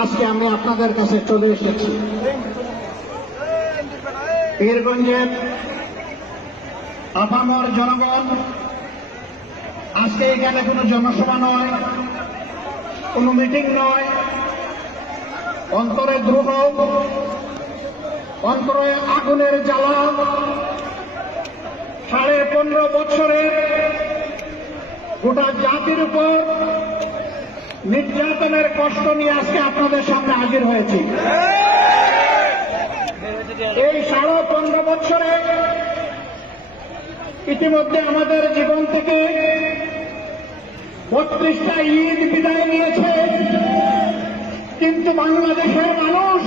আজকে আমি আপনাদের কাছে চলে এসেছি। পীরগঞ্জের আপামর জনগণ, আজকে এখানে কোনো জনসভা নয়, কোনো মিটিং নয়। অন্তরে দ্রুহ অন্তরে আগুনের জ্বালা। সাড়ে পনেরো বছরের গোটা জাতির উপর নির্যাতনের কষ্ট নিয়ে আজকে আপনাদের সামনে হাজির হয়েছি। এই সাড়ে পনেরো বছরে ইতিমধ্যে আমাদের জীবন থেকে বত্রিশটা ঈদ বিদায় নিয়েছে। কিন্তু বাংলাদেশের মানুষ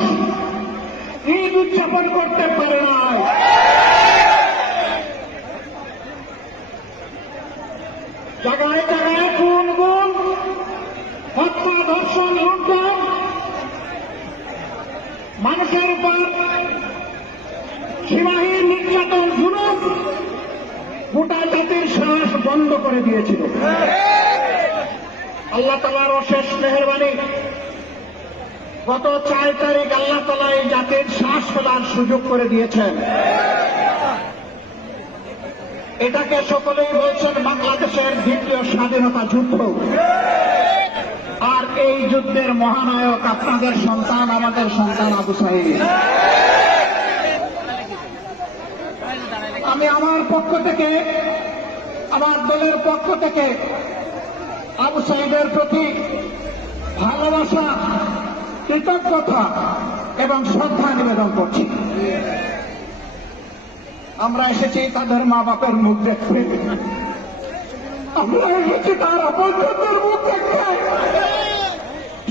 ঈদ উদযাপন করতে পারে না। জায়গায় হত্যা ধর্ষণ লুণ্ঠন মানুষের উপর সীমাহীন নির্যাতন জুলুম গোটা জাতির শ্বাস বন্ধ করে দিয়েছিল। আল্লাহ তালার অশেষ মেহরবানি। গত চার তারিখ আল্লাহ তালা এই জাতির শ্বাস ফেলার সুযোগ করে দিয়েছেন। এটাকে সকলেই বলছেন বাংলাদেশের দ্বিতীয় স্বাধীনতা যুদ্ধ। এই যুদ্ধের মহানায়ক আপনাদের সন্তান, আমাদের সন্তান আবু সাহেব। আমি আমার পক্ষ থেকে, আমার দলের পক্ষ থেকে আবু সাহেবের প্রতি ভালোবাসা, কৃতজ্ঞতা এবং শ্রদ্ধা নিবেদন করছি। আমরা এসেছি তাদের মা বাপের মুখ দেখতে। আমরা এসেছি তার অপরদের মুখ দেখতে।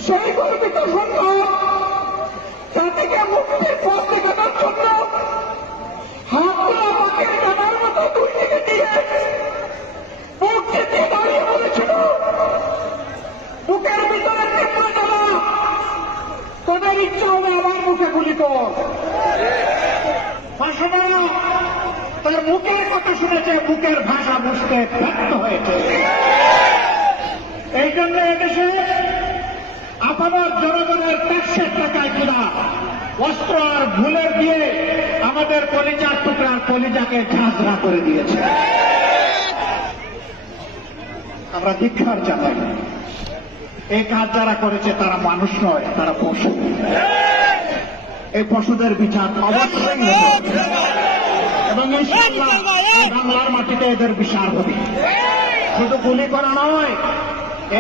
সেই গর্বিত সুন্দর জাতিকে মুক্তির পথ দেখানোর জন্য হাত তোলা পাখির ডানার মতো দিকে দিয়ে। চেপে দাঁড়িয়ে বলেছিল। বুকের ভিতরে তীব্র জ্বালা তোদের ইচ্ছা হবে আমার মুখে গুলি কর ভাষামারা তার মুখের কথা শুনেছে বুকের ভাষা বুঝতে ব্যর্থ হয়েছে এই জন্য এদেশে আপনার জনগণের ট্যাক্সের টাকায় কিনা অস্ত্র আর ভুলের দিয়ে আমাদের কলিজার টুকরার কলিজাকে ঝাঁঝরা করে দিয়েছে। আমরা দীক্ষার জানাই। এই কাজ যারা করেছে তারা মানুষ নয়, তারা পশু। এই পশুদের বিচার অবশ্যই এবং এই বাংলার মাটিতে এদের বিচার হবে। শুধু গুলি করা নয়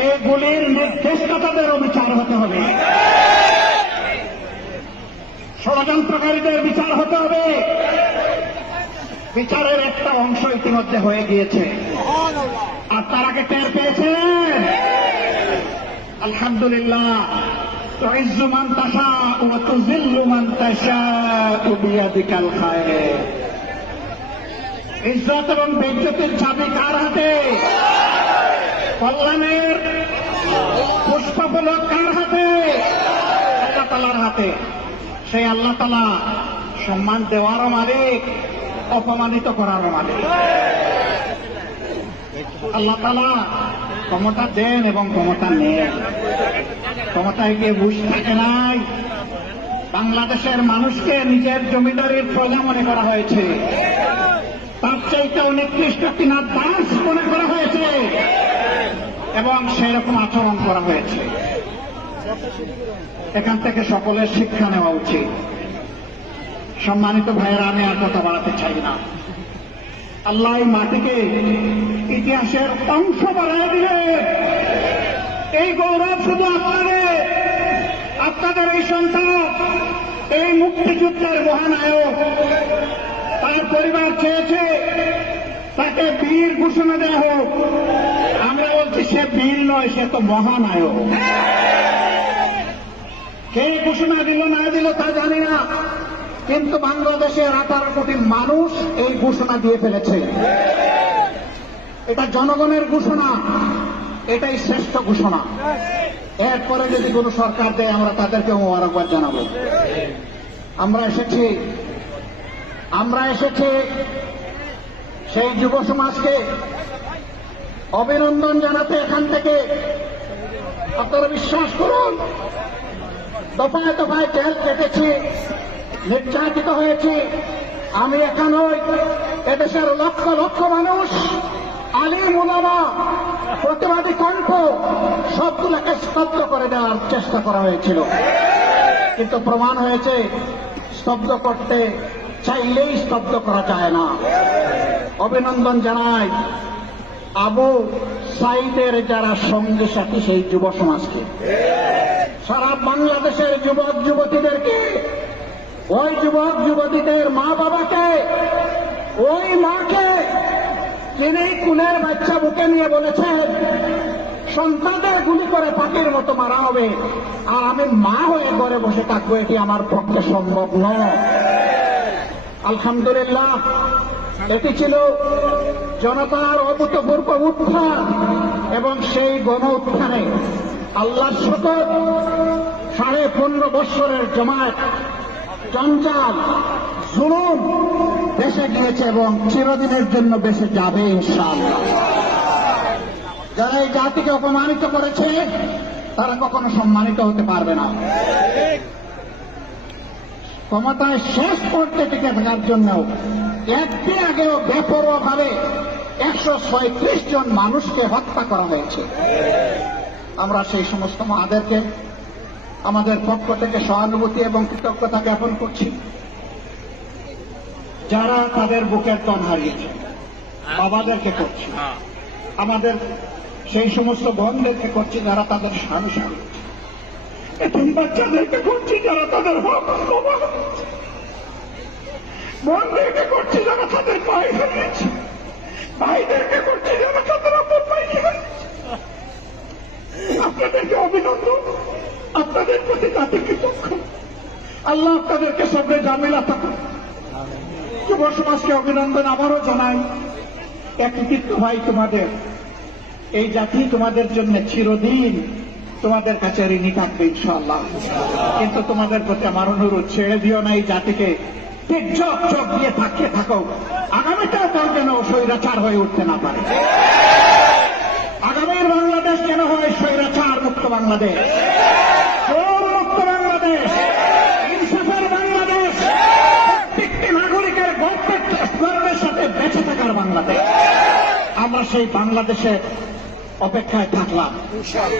এগুলির মধ্যস্থতাদেরও বিচার হতে হবে। ষড়যন্ত্রকারীদের বিচার হতে হবে। বিচারের একটা অংশ ইতিমধ্যে হয়ে গিয়েছে। আর তারাকে টের পেয়েছে? আলহামদুলিল্লাহ তুইজুমান তাসা ও তুজিল্লুমান তাসা উবিয়াদিকাল খায় ইজ্জত এবং বিজ্ঞতির চাবি কার হাতে? কল্যাণের পুষ্পফলক কার হাতে, আল্লাহ তালার হাতে। সেই আল্লাহ তালা সম্মান দেওয়ারও মালিক, অপমানিত করারও মালিক। আল্লাহ তালা ক্ষমতা দেন এবং ক্ষমতা নেন। ক্ষমতায় গিয়ে বুঝ থাকে নাই। বাংলাদেশের মানুষকে নিজের জমিদারির প্রজা মনে করা হয়েছে। তার চাইতেও নিকৃষ্ট কিনা দাস মনে করা হয়েছে। এবং সেরকম আচরণ করা হয়েছে। এখান থেকে সকলের শিক্ষা নেওয়া উচিত। সম্মানিত ভাইয়েরা, আমি আর কথা বাড়াতে চাই না। আল্লাহ এই মাটিকে ইতিহাসের অংশ বাড়ায় দিলে এই গৌরব শুধু আপনাদের আপনাদের এই সন্তান, এই মুক্তিযুদ্ধের মহানায়ক, তার পরিবার চেয়েছে, তাকে বীর ঘোষণা দেওয়া হোক। আমরা বলছি সে বীর নয়, সে তো মহানায়ক। কে ঘোষণা দিল, না দিল তা জানি না। কিন্তু বাংলাদেশের আঠারো কোটি মানুষ এই ঘোষণা দিয়ে ফেলেছে। এটা জনগণের ঘোষণা, এটাই শ্রেষ্ঠ ঘোষণা। এরপরে যদি কোনো সরকার দেয়, আমরা তাদেরকে মোবারকবাদ জানাব। আমরা এসেছি আমরা এসেছি। সেই যুব সমাজকে অভিনন্দন জানাতে এখান থেকে আপনারা বিশ্বাস করুন, দফায় দফায় জেল কেটেছি নির্যাতিত হয়েছি। আমি একা নই, এদেশের লক্ষ লক্ষ মানুষ আলিম উলামা প্রতিবাদী কণ্ঠ, সবগুলোকে স্তব্ধ করে দেওয়ার চেষ্টা করা হয়েছিল। কিন্তু প্রমাণ হয়েছে, স্তব্ধ করতে চাইলেই স্তব্ধ করা যায় না। অভিনন্দন জানাই আবু সাইদের যারা সঙ্গে সাথী সেই যুব সমাজকে। সারা বাংলাদেশের যুবক যুবতীদেরকে, ওই যুবক যুবতীদের মা বাবাকে, ওই মাকে তিনি কুলের বাচ্চা বুকে নিয়ে বলেছেন, সন্তানদের গুলি করে পাখির মতো মারা হবে আর আমি মা হয়ে ঘরে বসে থাকব, এটি আমার পক্ষে সম্ভব নয়। আলহামদুলিল্লাহ এটি ছিল জনতার অভূতপূর্ব উত্থান এবং সেই গণ উত্থানে আল্লাহ শপথ সাড়ে পনেরো বৎসরের জমায়েত। জঞ্জাল, জুলুম দেশে গিয়েছে এবং চিরদিনের জন্য দেশে যাবে ইনশাআল্লাহ। যারা এই জাতিকে অপমানিত করেছে, তারা কখনো সম্মানিত হতে পারবে না। ক্ষমতায় শেষ করতে টিকে থাকার জন্য একদিন আগেও বেপরোয়া ভাবে একশো ছয়ত্রিশ জন মানুষকে হত্যা করা হয়েছে। আমরা সেই সমস্ত মাদেরকে আমাদের পক্ষ থেকে সহানুভূতি এবং কৃতজ্ঞতা জ্ঞাপন করছি। যারা তাদের বুকের তন হারিয়েছে বাবাদেরকে করছি। আমাদের সেই সমস্ত বোনদেরকে করছি যারা তাদের স্বামী স্বামী এতিম বাচ্চাদেরকে করছি যারা তাদের হক। বোনদেরকে করছি যারা তাদের ভাই হারিয়েছে ভাইদেরকে করছি যারা তাদের আপন ভাইকে হারিয়েছে আপনাদেরকে অভিনন্দন। আপনাদের প্রতি জাতি কৃতজ্ঞ। আল্লাহ আপনাদেরকে সবরে জামিলা থাকুন যুব সমাজকে অভিনন্দন আবারও জানাই। একৃতিত্ব ভাই তোমাদের, এই জাতি তোমাদের জন্য চিরদিন তোমাদের কাছে ঋণী থাকবে ইনশাল্লাহ কিন্তু তোমাদের প্রতি আমার অনুরোধ, ছেড়ে দিও না এই জাতিকে। চোখ চোখ দিয়ে থাকিয়ে থাকো। আগামীটাও তার যেন স্বৈরাচার হয়ে উঠতে না পারে। আগামীর বাংলাদেশ যেন হয় স্বৈরাচার মুক্ত বাংলাদেশ। মুক্ত বাংলাদেশ। ইনসাফের বাংলাদেশ। প্রত্যেকটি নাগরিকের গর্বের সাথে বেঁচে থাকার বাংলাদেশ। আমরা সেই বাংলাদেশের অপেক্ষায় থাকলাম।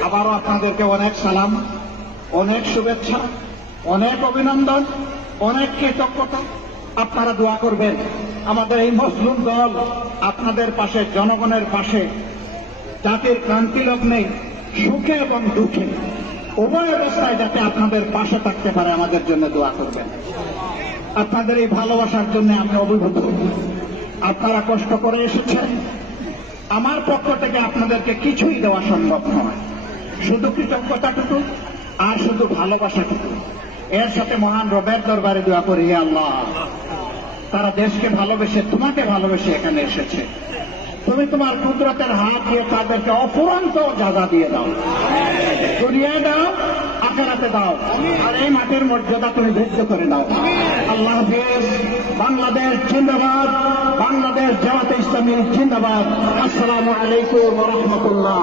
আবারও আপনাদেরকে অনেক সালাম, অনেক শুভেচ্ছা, অনেক অভিনন্দন, অনেক কৃতজ্ঞতা। আপনারা দোয়া করবেন, আমাদের এই মজলুম দল আপনাদের পাশে, জনগণের পাশে, জাতির ক্রান্তি লগ্নে, সুখে এবং দুঃখে, উভয় অবস্থায় যাতে আপনাদের পাশে থাকতে পারে, আমাদের জন্য দোয়া করবেন। আপনাদের এই ভালোবাসার জন্য আমি অভিভূত। আপনারা কষ্ট করে এসেছেন আমার পক্ষ থেকে আপনাদেরকে কিছুই দেওয়া সম্ভব নয়। শুধু কৃতজ্ঞতাটুকু আর শুধু ভালোবাসাটুকু। এর সাথে মহান রবের দরবারে দোয়া করি আল্লাহ। তারা দেশকে ভালোবেসে, তোমাকে ভালোবেসে এখানে এসেছে। তুমি তোমার কুদরতের হাত দিয়ে তাদেরকে অফুরন্ত জাজা দিয়ে দাও। দুনিয়ায় দাও, আখেরাতে দাও। আর এই মাটির মর্যাদা তুমি ধৈর্য করে দাও আল্লাহ হাফিজ, বাংলাদেশ জিন্দাবাদ, বাংলাদেশ জামাতে ইসলামী জিন্দাবাদ। আসসালামু আলাইকুম রহমতুল্লাহ।